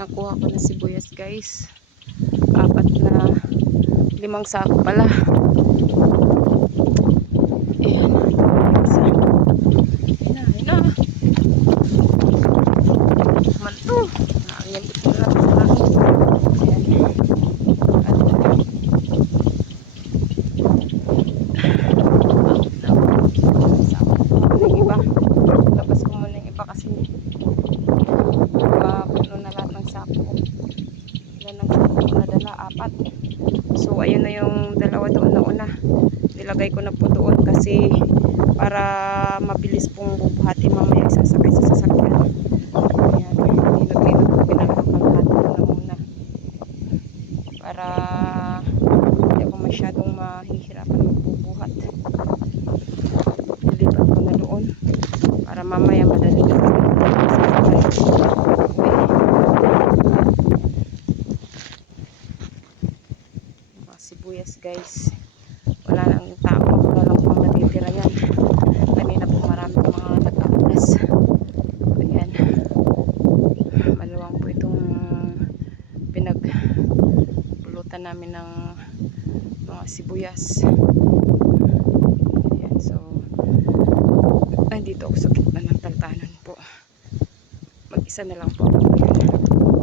nakuha ko na sibuyas guys. 5 sako pala. Ayan. Isa. Ayan na. Manto. Nakangyan ito na sa akin. Ayan. Labas ko muna yung iba kasi puno na lahat ng sako. Ilan ang sako ko nadala? 4. So ayun na yung dalawa doon na una. Nilagay ko na po doon kasi para mabilis pong bubuhati mamaya sasakay sa sasakyan. Ayan, hinot-hinot ko pinalakalahati ko na muna para hindi ako masyadong mahihirapan magbubuhat. Nilipat ko na doon para mamaya madali na mga sibuyas guys. Wala nang tao, wala lang pong natitira yan. Kanina po marami mga nagkakulas. Ayan, maluwang po itong pinagpulutan namin ng mga sibuyas. Ayan, so dito ako sa gitna ng taltanan po. Mag-isa na lang po ako.